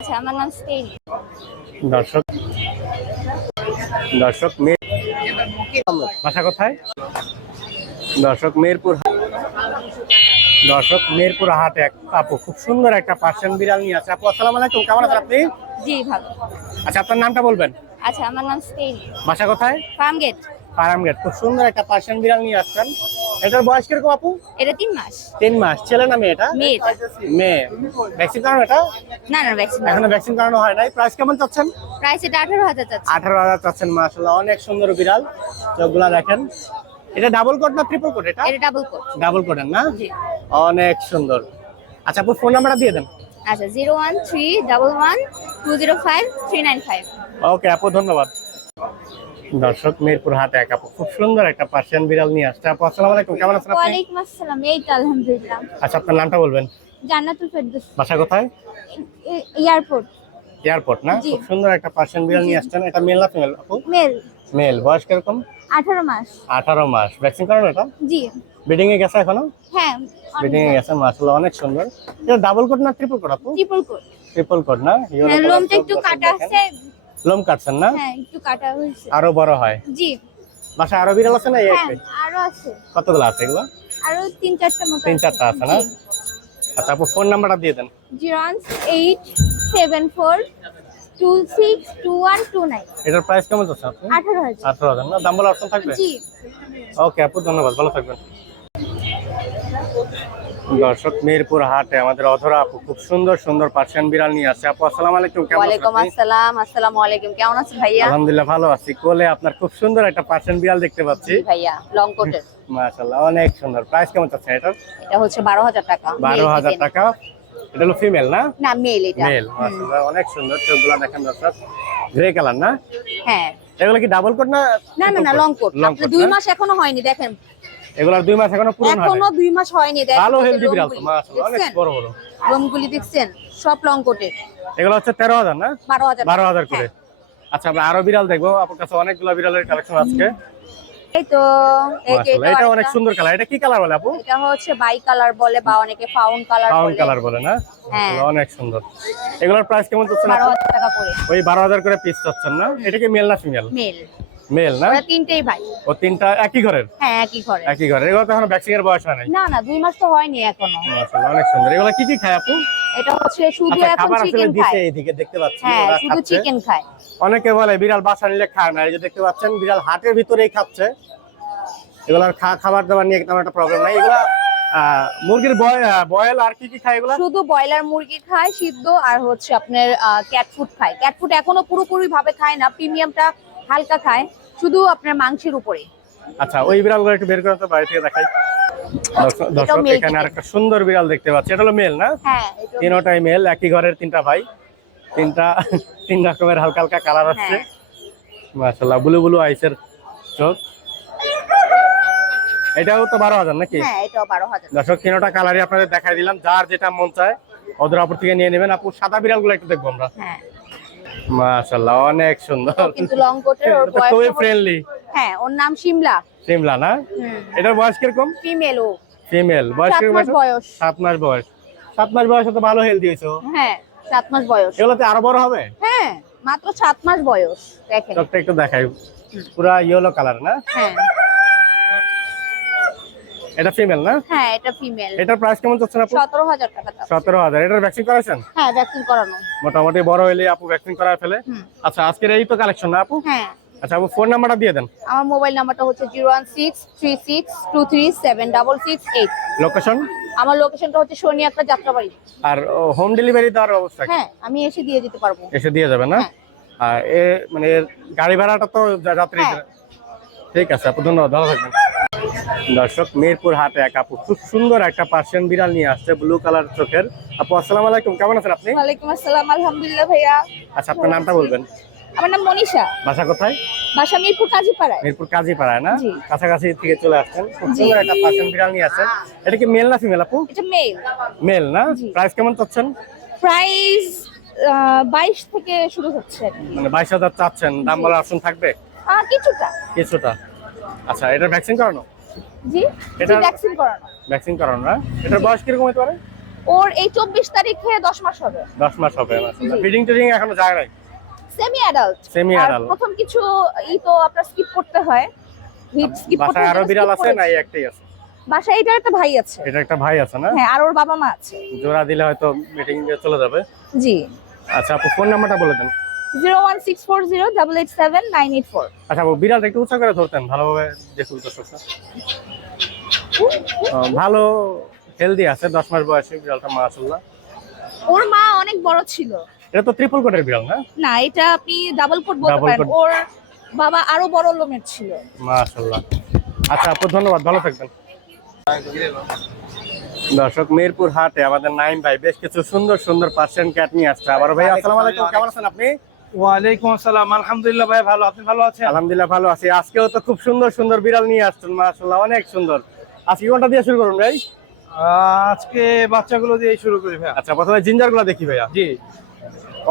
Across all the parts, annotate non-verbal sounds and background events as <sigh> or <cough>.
আচ্ছা আমার নাম স্টেলি দর্শক দর্শক মেয়ে বাসা কোথায়? দর্শক মেহেরপুর দর্শক মেহেরপুর হাটে এক আপু খুব সুন্দর একটা পার্সিয়ান বিড়াল নিয়ে আছে আপু আসসালাম আলাইকুম কেমন আছেন আপনি? জি ভালো। আচ্ছা আপনার নামটা বলবেন? আচ্ছা আমার নাম স্টেলি বাসা কোথায়? ফার্ম গেট পারামগেট খুব সুন্দর একটা পার্সিয়ান বিড়াল নিয়ে আসছেন। এটার বয়স কীরকম আপু? এটা তিন মাস। তিন মাস। ছেলে না মেয়ে এটা? মেয়ে। মেয়ে। ভ্যাকসিন করানো এটা? না না ভ্যাকসিন এখনও ভ্যাকসিন করানো হয় নাই। প্রাইস কেমন চাচ্ছেন? প্রাইস এটা আঠারো হাজার চাচ্ছে। আঠারো হাজার চাচ্ছেন মাসাল্লাহ অনেক সুন্দর বিড়াল। চোখগুলা দেখেন। এটা ডাবল কোট না ট্রিপল কোট এটা? এটা ডাবল কোট ডাবল কোটের না? জি। অনেক সুন্দর। আচ্ছা আপু ফোন নাম্বারটা দিয়ে দেন। আচ্ছা zero one three double one two zero five three nine five. Okay আপু ধন্যবাদ। দর্শক মিরপুর হাটে এক। আপু খুব সুন্দর একটা পার্সিয়ান বিড়াল নিয়ে আসছে। আপু আসসালামু আলাইকুম কেমন আছেন আপনি? ওয়ালাইকুম আসসালাম এই তো আলহামদুলিল্লাহ। আচ্ছা আপনার নামটা বলবেন? জান্নাতুল ফেরদৌস। বাসা কোথায়? এয়ারপোর্ট। এয়ারপোর্ট না? খুব সুন্দর একটা পার্সিয়ান বিড়াল নিয়ে আসছেন। এটা মেল না ফিমেল আপু? মেল। মেল। বয়স কীরকম? আঠারো মাস। আঠারো মাস। ভ্যাকসিন করানো এটা? জি। ব্রিডিং এ গেছে এখনও? হ্যাঁ ব্রিডিং এ গেছে মাসাল্লাহ অনেক সুন্দর। এটা ডাবল কোট না ট্রিপল কোট আপু? ট্রিপল কোট ট্রিপল কোট না? হ্যাঁ লোমটা একটু কাটা আছে। লোম কাটছেন না? হ্যাঁ একটু কাটা হয়েছে। আরও বড় হয়? জি। বাসা আরও বিড়াল আছে না এই হ্যাঁ আরও আছে। কতগুলো আছে এগুলো? আরও তিন চারটা মতো তিন চারটা আছে না? আচ্ছা আপু ফোন নাম্বারটা দিয়ে দেন। Zero one eight seven four two six two one two nine. এটার প্রাইস কেমন যাচ্ছে হাজার। আঠারো হাজার। না দাম বলে অপশন থাকবে? জি। ওকে আপু ধন্যবাদ। ভালো থাকবেন। দর্শক মিরপুর হাটে আমাদের অধরা আপু খুব সুন্দর সুন্দর পার্সিয়ান বিড়াল নিয়ে আসছে। আপু আসসালামু আলাইকুম কেমন আছেন আপনি? আসসালাম আসসালামু আলাইকুম কেমন আছেন ভাইয়া? আলহামদুলিল্লাহ ভালো আছি। কোলে আপনার খুব সুন্দর একটা পার্সিয়ান বিড়াল দেখতে পাচ্ছি। ভাইয়া লং কোটের। <laughs> মাশাআল্লাহ অনেক সুন্দর। প্রাইস কেমন চাচ্ছেন এটার এটা হচ্ছে বারো হাজার টাকা বারো Male হাজার chicken। টাকা। এটা হলো ফিমেল না? না মেল এটা। মেল মাশাআল্লাহ অনেক সুন্দর। চোখগুলো দেখেন দর্শক। গ্রে কালার না? হ্যাঁ। এগুলো কি ডাবল কোট না না না লং কোট লং আপনার দুই মাস এখনও হয়নি দেখেন। এগুলোর দুই মাস এখনও পূরণ এখনও দুই মাস হয়নি দেখেন ভালো হেলদি বিড়াল তো মাশাআল্লাহ অনেক বড় বড়। লোমগুলি দেখছেন? সব লং কোটের এগুলো হচ্ছে তেরো হাজার না? বারো হাজার বারো হাজার করে। হ্যাঁ। আচ্ছা আমরা আরও বিড়াল দেখব। আপনার কাছে অনেকগুলো বিড়ালের কালেকশন আছে। এই তো এটা অনেক সুন্দর কালার এটা কি কালার বলে আপু? এটা হচ্ছে বাই কালার বলে বা অনেকে ফাউন কালার বলে। কালার বলে না? হ্যাঁ। অনেক সুন্দর। এগুলোর প্রাইস কেমন আপু? হাজার টাকা করে। ওই বারো হাজার করে পিস চাচ্ছেন না? এটা কি মেল না ফিমেল মেল মেল না? ওরা তিনটেই ভাই। ও তিনটা একই ঘরের? হ্যাঁ একই ঘরে একই ঘরের। এগুলো তো এখনও ভ্যাকসিনের বয়স হয় নাই। না না দুই মাস তো হয়নি এখনও। মাশাআল্লাহ, অনেক সুন্দর। এগুলো কি কি খায় আপু? এটা হচ্ছে শুধু আচ্ছা এখন চিকেন খায়। এইদিকে দেখতে পাচ্ছি হ্যাঁ শুধু চিকেন খায়। অনেকে বলে বিড়াল বাসা নিলে খায় না এই যে দেখতে পাচ্ছেন বিড়াল হাটের ভিতরেই খাচ্ছে। এগুলার খাবার দাবার নিয়ে তেমন একটা প্রবলেম নাই। এগুলা মুরগির বয়েল আর কি কি খায় এগুলা? শুধু ব্রয়লার মুরগি খায় সিদ্ধ আর হচ্ছে আপনার ক্যাট ফুড খায়। ক্যাট ফুড এখনও পুরোপুরি ভাবে খায় না। প্রিমিয়ামটা হালকা খায় শুধু আপনার মাংসের উপরে আচ্ছা ওই বিড়ালগুলো একটু বের করে তো বাড়ি থেকে দেখাই। দর্শক- দর্শক এখানে chicken। আর একটা সুন্দর বিড়াল দেখতে পাচ্ছি। এটা হলো মেল না? হ্যাঁ তিনটাই মেল একই ঘরের তিনটা ভাই। তিনটা তিন রকমের হালকা হালকা কালার আছে হ্যাঁ। মাশাল্লাহ ব্লু ব্লু আইসের চোখ। এটাও তো বারো হাজার নাকি? হ্যাঁ দর্শক তিনটা কালারই আপনাদের দেখাই দিলাম। যার যেটা মন চায় ওদের আপুর থেকে নিয়ে নেবেন। আপু সাদা বিড়ালগুলো একটু দেখব আমরা। মাশাল্লাহ অনেক সুন্দর। কিন্তু লং কোটের ওর বয়স <laughs> খুবই ফ্রেন্ডলি হ্যাঁ ওর নাম শিমলা সিমলা না? এটার বয়স কীরকম? ফিমেল ও। ফিমেল বয়স কীরকম মাস বয়স। সাত মাস বয়স। সাত মাস বয়সে তো ভালো হেলদি হইছো হ্যাঁ সাত মাস বয়স। এগুলোতে আরও বড় হবে? হ্যাঁ মাত্র সাত মাস বয়স। দেখেন। চোখটা একটু দেখাই। পুরা ইয়েলো কালার না? হ্যাঁ। এটা ফিমেল না? হ্যাঁ এটা ফিমেল এটার প্রাইস কেমন চাচ্ছেন আপু? সতেরো হাজার টাকা দাম। সতেরো হাজার। এটার ভ্যাকসিন করাইছেন? হ্যাঁ ভ্যাকসিন করানো। মোটামুটি বড় হইলে আপু ভ্যাকসিন করায় ফেলে। আচ্ছা আজকের এই তো কালেকশন না আপু? হ্যাঁ। আচ্ছা আপু ফোন নাম্বারটা দিয়ে দেন। আমার মোবাইল নাম্বারটা হচ্ছে zero one six three six two three seven double six eight. Location আমার লোকেশনটা হচ্ছে একটা যাত্রাবাড়ি। আর হোম ডেলিভারি দেওয়ার কি? হ্যাঁ আমি এসে দিয়ে দিতে পারব। এসে দিয়ে যাবে না? হ্যাঁ। আর এ মানে গাড়ি ভাড়াটা তো যাত্রী হ্যাঁ। ঠিক আছে আপু ধন্যবাদ ভালো থাকবেন। দর্শক মিরপুর হাটে এক আপু খুব সুন্দর একটা পার্সিয়ান বিড়াল নিয়ে আসছে ব্লু কালার চোখের। আপু আসসালাম আলাইকুম কেমন আছেন আপনি? ওয়ালাইকুম আসসালাম আলহামদুলিল্লাহ ভাইয়া। আচ্ছা আপনার নামটা বলবেন। আমার নাম মনীষা। বাসা কোথায়? বাসা মিরপুর কাজীপাড়ায়। মিরপুর কাজীপাড়ায় না। কাছাকাছি থেকে চলে আসছেন। খুব সুন্দর একটা পার্সিয়ান বিড়াল নিয়ে আসছেন। এটা কি মেল না ফিমেল আপু? এটা মেল মেল না? প্রাইস কেমন চাচ্ছেন? প্রাইস বাইশ থেকে শুরু হচ্ছে মানে বাইশ হাজার চাচ্ছেন। দাম বলার অপশন থাকবে? কিছুটা। কিছুটা। আচ্ছা এটা ভ্যাকসিন করানো? জি এটা- ভ্যাকসিন করানো। ভ্যাকসিন করানো না? এটার বয়স কীরকম হতে পারে? ওর এই চব্বিশ তারিখে দশ মাস হবে। দশ মাস হবে টিডিং এখনও যায় নাই? Semi adult Semi adult. প্রথম কিছু ই তো আপনার স্কিপ করতে হয়। হিট স্কিপ করতে আরও বিড়াল আছে না এই একটাই আছে? বাসায় এটার একটা ভাই আছে। এটা একটা ভাই আছে না? হ্যাঁ আর ওর বাবা মা আছে। জোড়া দিলে হয়তো মিটিং চলে যাবে। জি। আচ্ছা আপু ফোন নাম্বারটা বলে দেন। Zero one six four zero double eight seven nine eight four. আচ্ছা আপু বিড়ালটা একটু উঁচা করে ধরতেন ভালোভাবে দেখুন দর্শকরা ভালো হেলদি আছে দশ মাস বয়সে বিড়ালটা মাশাল্লাহ ওর মা অনেক বড় ছিল। এটা তো ট্রিপল কোটের বিড়াল না? না এটা আপনি ডাবল কোট বলতে পারেন। ওর বাবা আরও বড় লোমের ছিল। মাশাল্লাহ আচ্ছা আপু ধন্যবাদ ভালো থাকবেন। দর্শক মিরপুর হাটে আমাদের নাইম ভাই বেশ কিছু সুন্দর সুন্দর পার্সেন্ট ক্যাট নিয়ে আসছে। আবার ভাই আসসালামু আলাইকুম কেমন আছেন আপনি? ওয়ালাইকুম আসসালাম। আলহামদুলিল্লাহ ভাই ভালো। আপনি ভালো আছেন? আলহামদুলিল্লাহ ভালো আছি। আজকেও তো খুব সুন্দর সুন্দর বিড়াল নিয়ে আসছেন মাশাল্লাহ অনেক সুন্দর। আজকে কোনটা দিয়ে শুরু করুন ভাই? আজকে বাচ্চাগুলো দিয়ে শুরু করি ভাই আচ্ছা প্রথমে জিঞ্জারগুলো দেখি ভাইয়া। জি।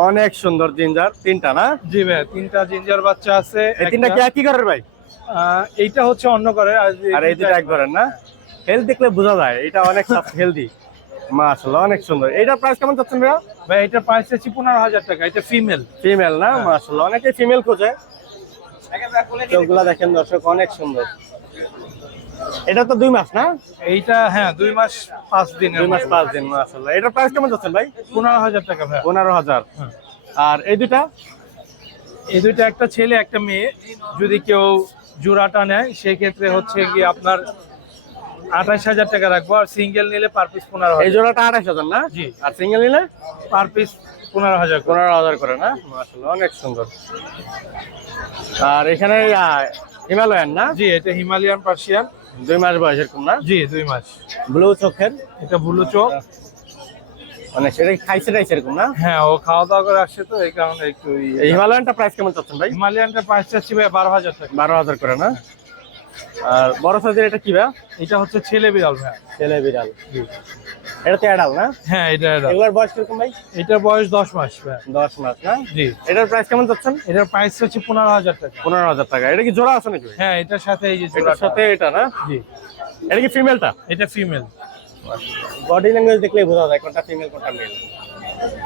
অনেক সুন্দর জিঞ্জার তিনটা না? জি ভাই তিনটা জিঞ্জার বাচ্চা আছে এই তিনটা কি একটা- একই ঘরের ভাই? এইটা হচ্ছে অন্য করে আর এই দুটো এক ঘরের না? হেলথ দেখলে বোঝা যায় এটা অনেক হেলদি মাশাল্লাহ অনেক সুন্দর। এইটার প্রাইস কেমন চাচ্ছেন ভাইয়া? ভাই এটা প্রাইস আছে পনেরো হাজার টাকা এটা ফিমেল ফিমেল না? মাশাল্লাহ অনেকে ফিমেল খোঁজে। চোখগুলা দেখেন দর্শক অনেক সুন্দর। এটা তো দুই মাস না? এইটা হ্যাঁ দুই মাস পাঁচ দিনের দুই মাস পাঁচ দিন মাশাল্লাহ এটার প্রাইস কেমন যাচ্ছেন ভাই? পনেরো হাজার টাকা ভাই। পনেরো হাজার। হ্যাঁ। আর এই দুটা এই দুইটা একটা ছেলে একটা মেয়ে। যদি কেউ জোড়াটা নেয় সেক্ষেত্রে হচ্ছে কি আপনার আঠাশ হাজার টাকা রাখব আর সিঙ্গেল নিলে পার পিস পনেরো এই জোড়াটা আঠাশ হাজার না? জি। আর সিঙ্গেল নিলে? পার পিস পনেরো হাজার পনেরো হাজার করে না? মাশাল্লাহ অনেক সুন্দর। আর এখানে হিমালয়ান না? জি এটা হিমালয়ান পার্সিয়ান। দুই মাস বয়স এরকম না? জি দুই মাস। ব্লু চোখের? এটা বুলু চোখ। মানে সেটা খাইছে টাইছে এরকম না? হ্যাঁ ও খাওয়া দাওয়া করে আসছে তো এই কারণে একটু ইয়ে। হিমালয়ানটা প্রাইস কেমন চাচ্ছেন ভাই? হিমালয়ানটা প্রাইস চাচ্ছি ভাই বারো হাজার টাকা। বারো হাজার করে না? আর বড় সাইজের এটা কি ভাই এটা হচ্ছে ছেলে বিড়াল ভাই ছেলে বিড়াল। এটা তো অ্যাডাল না? হ্যাঁ এটা এটা এগুলোর বয়স কীরকম ভাই? এটার বয়স দশ মাস ভাই দশ মাস না? জি। এটার প্রাইস কেমন চাচ্ছেন এটার প্রাইস হচ্ছে পনেরো হাজার টাকা। পনেরো হাজার টাকা। এটা কি জোড়া আছে নাকি? হ্যাঁ এটার সাথে এই যে এটার সাথে এটা না? জি। এটা কি ফিমেলটা এটা ফিমেল বডি ল্যাঙ্গুয়েজ দেখলেই বোঝা যায় কোনটা ফিমেল কোনটা মেল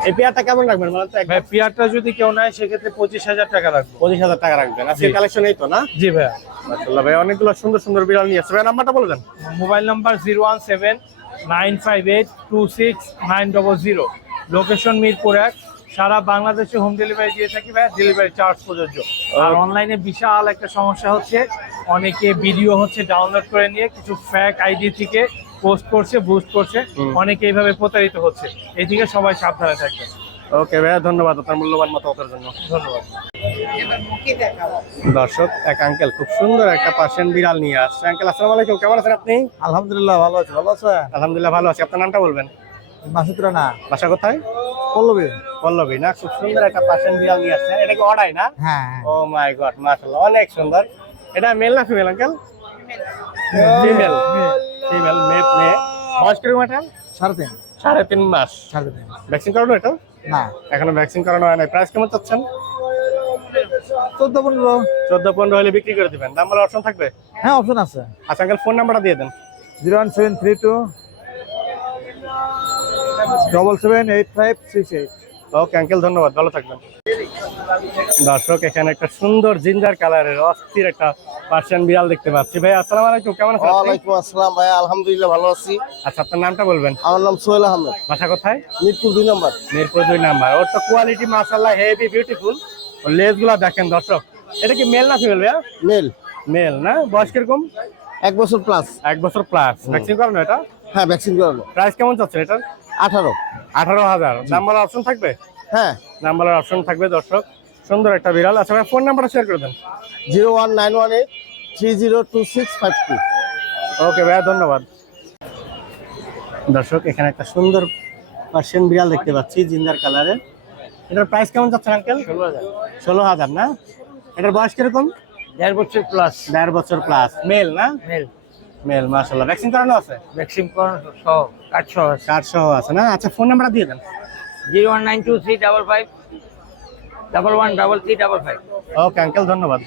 এই পেয়ারটা কেমন রাখবেন? মানে ভাই পিয়ারটা যদি কেউ নেয় সেক্ষেত্রে পঁচিশ হাজার টাকা রাখব। পঁচিশ হাজার টাকা রাখবেন। আজকে। কালেকশন এই তো না? জি ভাইয়া মাশাআল্লাহ ভাই অনেকগুলো সুন্দর সুন্দর বিড়াল নিয়ে আসছে। ভাই নাম্বারটা বলে দেন। Mobile number zero one seven nine five eight two six nine double zero. Location Mirpur এক। সারা বাংলাদেশে হোম ডেলিভারি দিয়ে থাকি ভাই ডেলিভারি চার্জ প্রযোজ্য। আর অনলাইনে বিশাল একটা সমস্যা হচ্ছে অনেকে ভিডিও হচ্ছে ডাউনলোড করে নিয়ে কিছু ফ্যাক আইডি থেকে পোস্ট করছে বুস্ট করছে। অনেকে এইভাবে প্রতারিত হচ্ছে। এই দিকে সবাই সাবধানে থাকবে ওকে ভাইয়া ধন্যবাদ আপনার মূল্যবান মতামতের জন্য। ধন্যবাদ। দর্শক এক আঙ্কেল খুব সুন্দর একটা পার্সিয়ান বিড়াল নিয়ে আসছে। আঙ্কেল আসসালামু আলাইকুম কেমন আছেন আপনি? আলহামদুলিল্লাহ ভালো আছে। ভালো আছে আলহামদুলিল্লাহ ভালো আছি। আপনার নামটা বলবেন? মাসুদ রানা বাসা কোথায়? পল্লবী। পল্লবী না? খুব সুন্দর একটা পার্সিয়ান বিড়াল নিয়ে আসছে। এটা কি অর্ডাই না? হ্যাঁ ও মাই গড মাশাআল্লাহ অনেক সুন্দর। এটা মেল না ফিমেল আঙ্কেল ফিমেল ফিমেল মেয়ে মেয়ে বয়স কীরকম এটা? সাড়ে তিন। সাড়ে তিন মাস। সাড়ে তিন ভ্যাকসিন করানো এটা? না। এখনও ভ্যাকসিন করানো হয় নাই। প্রাইস কেমন চাচ্ছেন? চোদ্দ পনেরো। চোদ্দ পনেরো হলে বিক্রি করে দিবেন। দাম বলে অপশন থাকবে? হ্যাঁ অপশন আছে। আচ্ছা আঙ্কেল ফোন নাম্বারটা দিয়ে দেন। Zero one seven three two double seven eight five six eight. Okay uncle ধন্যবাদ। ভালো থাকবেন। দর্শক এখানে একটা সুন্দর জিঞ্জার কালারের অস্থির একটা পার্সিয়ান বিড়াল দেখতে পাচ্ছি। ভাই আসসালামু আলাইকুম কেমন আছেন ওয়ালাইকুম আসসালাম ভাই আলহামদুলিল্লাহ ভালো আছি। আচ্ছা আপনার নামটা বলবেন? আমার নাম সোহেল আহমেদ। বাসা কোথায়? মিরপুর দুই নম্বর। মিরপুর দুই নাম্বার। ওর তো কোয়ালিটি মাশাআল্লাহ হেভি বিউটিফুল ওর লেজগুলা দেখেন দর্শক। এটা কি মেল না ফিমেল ভাইয়া? মেল মেল না? বয়স কীরকম? এক বছর প্লাস এক বছর প্লাস ভ্যাকসিন করানো এটা? হ্যাঁ ভ্যাকসিন করানো। প্রাইস কেমন চাচ্ছেন এটার? আঠারো। আঠারো হাজার। দাম বলার অপশন থাকবে? হ্যাঁ। নাম বলার অপশন থাকবে দর্শক। সুন্দর একটা বিড়াল। আচ্ছা ভাই ফোন নাম্বারটা শেয়ার করে দেন। Zero one nine one eight three zero two six five two. Okay ভাইয়া ধন্যবাদ। দর্শক এখানে একটা সুন্দর পার্সিয়ান বিড়াল দেখতে পাচ্ছি জিঞ্জার কালারের। এটার প্রাইস কেমন যাচ্ছে আঙ্কেল ষোলো হাজার। ষোলো হাজার না? এটার বয়স কীরকম? দেড় বছর প্লাস দেড় বছর প্লাস মেল না? মেল মেল মাশাল্লাহ ভ্যাকসিন করানো আছে? ভ্যাকসিন করানো সহ কার্ড সহ কার্ড সহ আছে না? আচ্ছা ফোন নাম্বারটা দিয়ে দেন। Zero one nine two three double five double one double three double five. Okay, uncle, ধন্যবাদ।